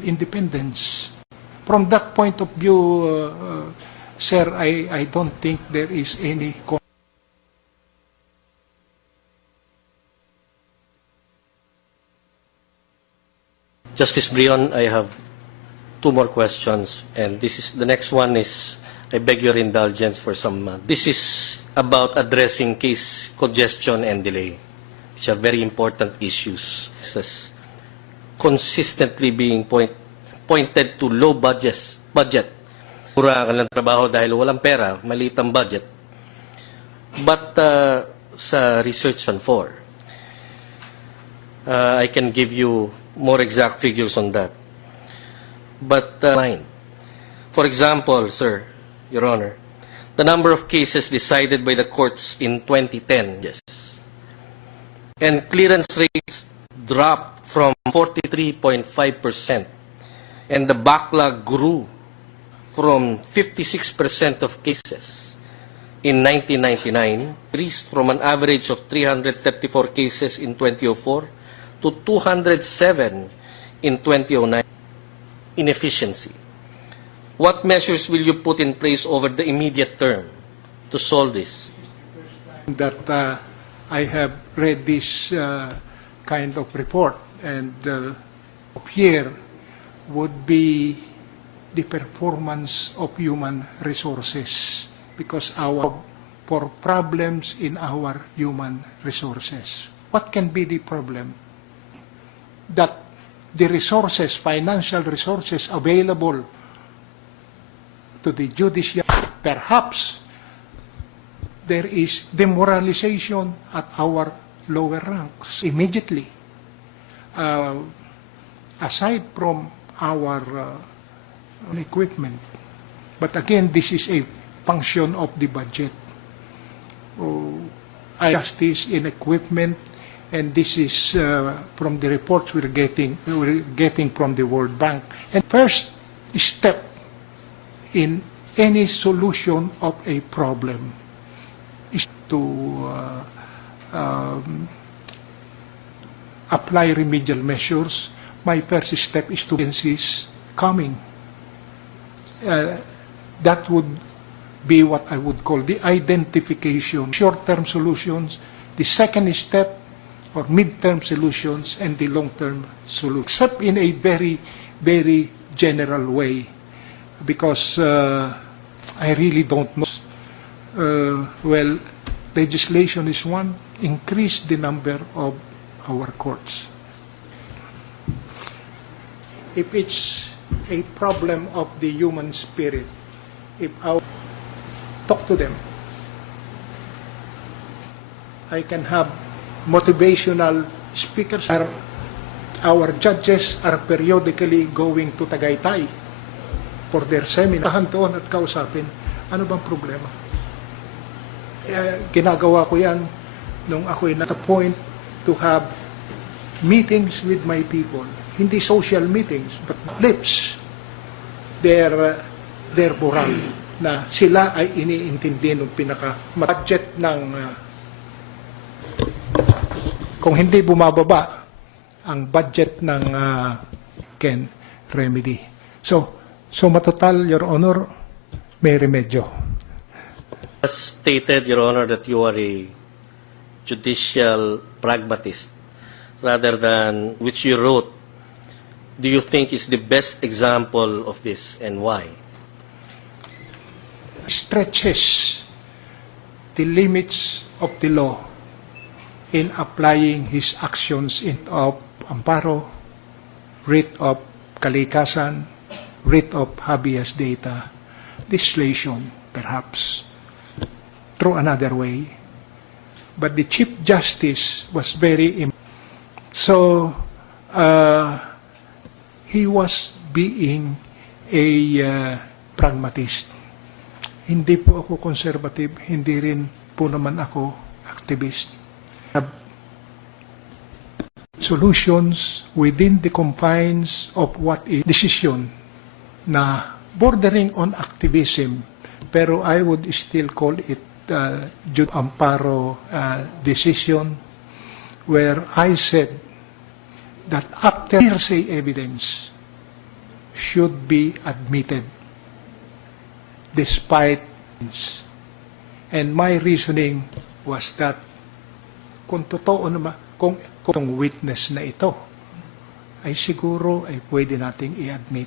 independence. From that point of view, sir, I don't think there is any. Justice Brion, I have two more questions, and the next one is, I beg your indulgence for some. This is about addressing case congestion and delay, which are very important issues. This is consistently being pointed to low budget. Kurangan ng trabaho dahil walang pera, maliit ang budget. But sa research on 4, I can give you more exact figures on that. But for example, sir, Your Honor, the number of cases decided by the courts in 2010, yes, and clearance rates dropped from 43.5%, and the backlog grew from 56% of cases in 1999, increased from an average of 334 cases in 2004 to 207 in 2009. Inefficiency. What measures will you put in place over the immediate term to solve this? That I have read this kind of report, and here would be the performance of human resources, because for problems in our human resources. What can be the problem? That the resources, financial resources available to the judiciary, perhaps there is demoralization at our lower ranks immediately. Aside from our equipment. But again, this is a function of the budget. Justice in equipment, and this is from the reports we're getting from the World Bank. And first step in any solution of a problem is to apply remedial measures. My first step is to agencies coming. That would be what I would call the identification, short-term solutions, the second step, or mid-term solutions, and the long-term solutions, except in a very, very general way, because I really don't know. Well, legislation is one, increase the number of our courts. If it's a problem of the human spirit, if I talk to them, I can have motivational speakers. Our judges are periodically going to Tagaytay for their seminar. Doon at kausapin, ano bang problema? Ginagawa ko yan nung ako'y at a point to have meetings with my people. Hindi social meetings, but flips their moral na sila ay iniintindi ng pinaka-budget ng kung hindi bumababa ang budget ng Ken remedy. So matotal, Your Honor, may remedyo. As stated, Your Honor, that you are a judicial pragmatist rather than which you wrote. Do you think is the best example of this, and why? Stretches the limits of the law in applying his actions of amparo, writ of kalikasan, writ of habeas data, legislation, perhaps, through another way. But the Chief Justice was very he was being a pragmatist. Hindi po ako conservative, hindi rin po naman ako activist. Solutions within the confines of what is decision na bordering on activism, pero I would still call it amparo decision, where I said that after hearsay evidence, should be admitted despite. And my reasoning was that kung totoo naman, kung itong witness na ito, ay siguro ay pwede nating i-admit.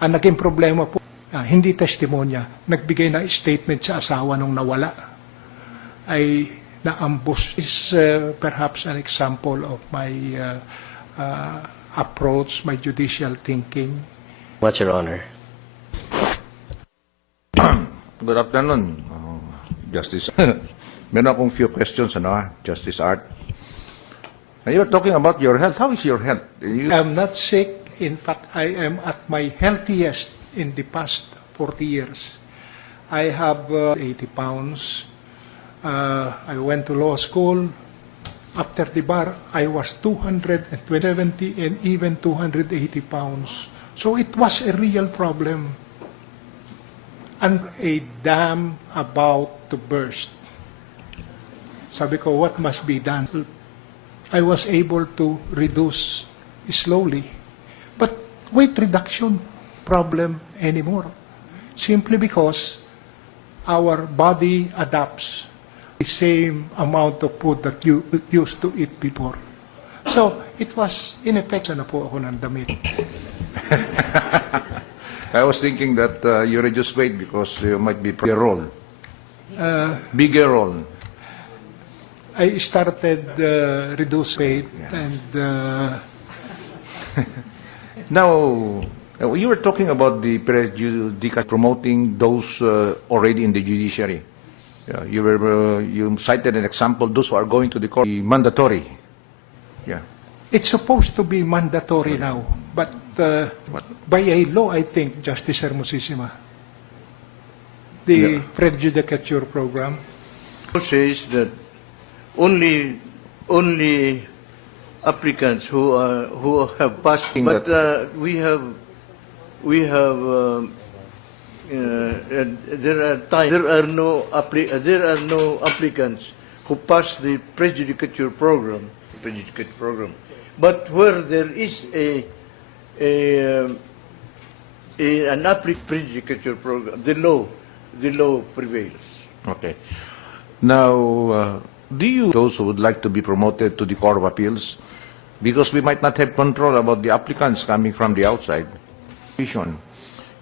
Ang naging problema po, hindi testimonya, nagbigay ng statement sa asawa nung nawala, ay na-ambush. Is perhaps an example of my approach, my judicial thinking. What's your honor? Good afternoon, Justice. Meron akong few questions, Justice Art. You're talking about your health. How is your health? I'm not sick. In fact, I am at my healthiest in the past 40 years. I have 80 pounds. I went to law school. After the bar, I was 270 and even 280 pounds. So it was a real problem. And a dam about to burst. Sabi ko, what must be done? I was able to reduce slowly. But weight reduction problem anymore. Simply because our body adapts the same amount of food that you used to eat before. So, it was, in effect, na po ako ng damit. I was thinking that you reduced weight because you might be a role. Bigger role. I started reduce weight and Now, you were talking about the prejudice promoting those already in the judiciary. You cited an example, those who are going to the court, mandatory. Yeah. it's supposed to be mandatory now. But by a law, I think, Justice Hermosissima, the prejudicature program says that only applicants who have passed, but we have there are no applicants who pass the prejudicature program, but where there is an prejudicature program, the law prevails. Okay. Now, do you those who would like to be promoted to the Court of Appeals, because we might not have control about the applicants coming from the outside?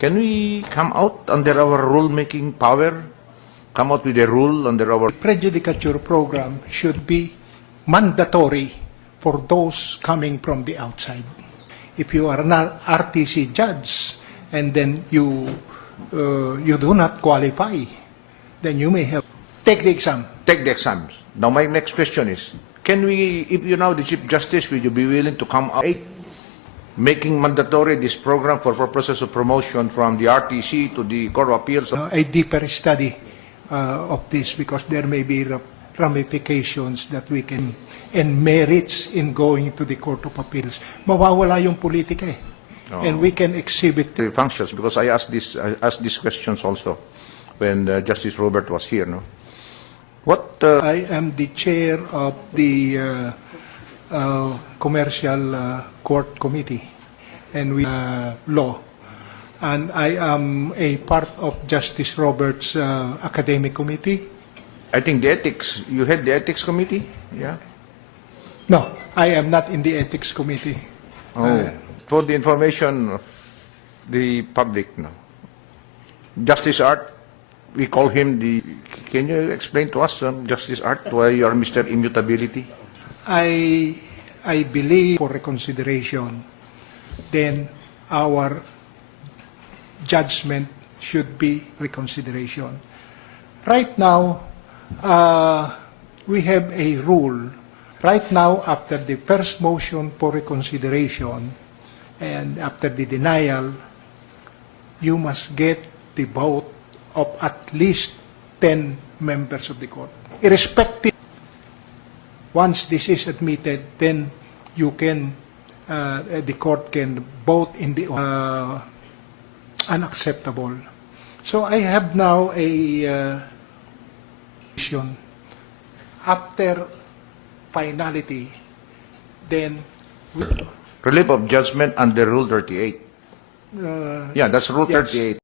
Can we come out under our rule-making power? Come out with a rule under our... prejudicature program should be mandatory for those coming from the outside. If you are not RTC judge and then you do not qualify, then you may have take the exam. Take the exams. Now, my next question is, can we, if you now the Chief Justice, will you be willing to come out making mandatory this program for purposes of promotion from the RTC to the Court of Appeals? A deeper study of this, because there may be ramifications that we can, and merits in going to the Court of Appeals. Mawawala yung politika eh. And we can exhibit The functions, because I asked these questions also when Justice Robert was here, no? What... I am the chair of the Commercial Court Committee and we law, and I am a part of Justice Roberts' academic committee. I think the ethics, you had the ethics committee, yeah? No, I am not in the ethics committee. For the information of the public, no? Justice Art, we call him the... Can you explain to us, Justice Art, why you are Mr. Immutability? I believe for reconsideration, then our judgment should be reconsideration. Right now, we have a rule. Right now, after the first motion for reconsideration and after the denial, you must get the vote of at least 10 members of the court. Irrespective, once this is admitted, then you can, the court can vote in the unacceptable. So I have now a vision. After finality, then Relief of judgment under Rule 38. Yeah, that's Rule Yes. 38.